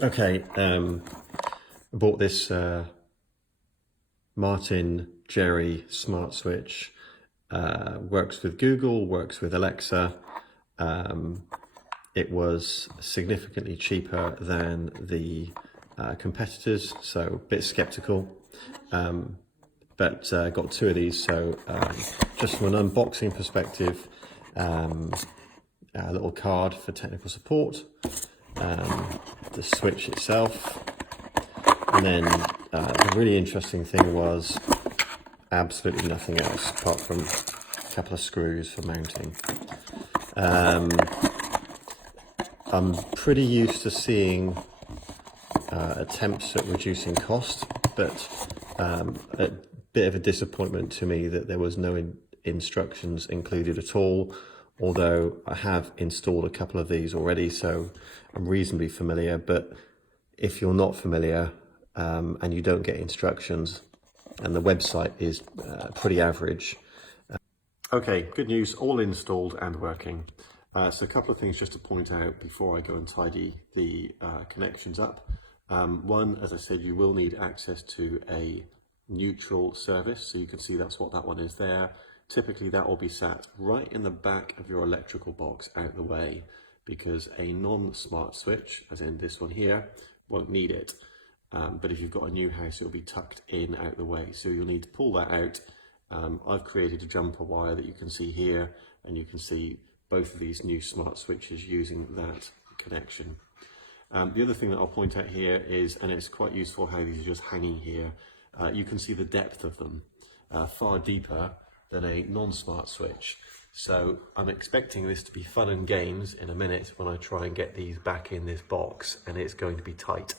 Okay, I bought this Martin Jerry smart switch. Works with Google, works with Alexa. It was significantly cheaper than the competitors, so a bit skeptical. But got two of these, so just from an unboxing perspective, a little card for technical support, the switch itself, and then the really interesting thing was absolutely nothing else apart from a couple of screws for mounting. I'm pretty used to seeing attempts at reducing cost, but a bit of a disappointment to me that there was no instructions included at all, although I have installed a couple of these already, so I'm reasonably familiar. But if you're not familiar and you don't get instructions, and the website is pretty average. Okay, good news, all installed and working. So a couple of things just to point out before I go and tidy the connections up. One, as I said, you will need access to a neutral service, so you can see that's what that one is there. Typically that will be sat right in the back of your electrical box out the way, because a non-smart switch, as in this one here, won't need it. But if you've got a new house, it'll be tucked in out the way, so you'll need to pull that out. I've created a jumper wire that you can see here, and you can see both of these new smart switches using that connection. The other thing that I'll point out here is, and it's quite useful how these are just hanging here, you can see the depth of them, far deeper than a non-smart switch. So I'm expecting this to be fun and games in a minute when I try and get these back in this box, and it's going to be tight.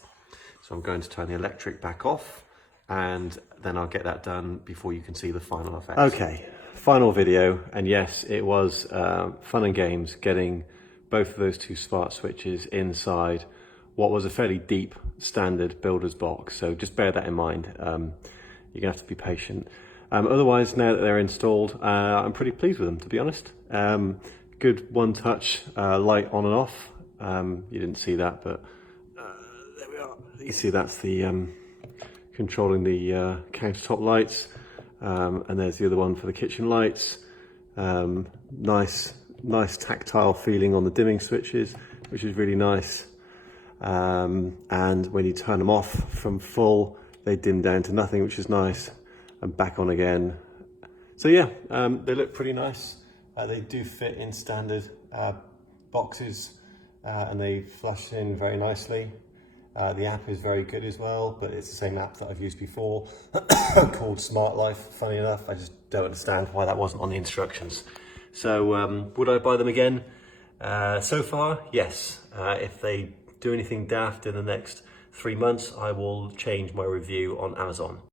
So I'm going to turn the electric back off, and then I'll get that done before you can see the final effect. Okay, final video, and yes, it was fun and games getting both of those two smart switches inside what was a fairly deep standard builder's box, so just bear that in mind. You're gonna have to be patient. Otherwise, now that they're installed, I'm pretty pleased with them, to be honest. Good one touch light on and off. You didn't see that, but there we are. You see that's the controlling the countertop lights, and there's the other one for the kitchen lights. Nice tactile feeling on the dimming switches, which is really nice. And when you turn them off from full, they dim down to nothing, which is nice, and back on again. So yeah, they look pretty nice. They do fit in standard boxes, and they flush in very nicely. The app is very good as well, but it's the same app that I've used before called Smart Life. Funny enough, I just don't understand why that wasn't on the instructions. So would I buy them again? So far, yes. If they do anything daft in the next 3 months, I will change my review on Amazon.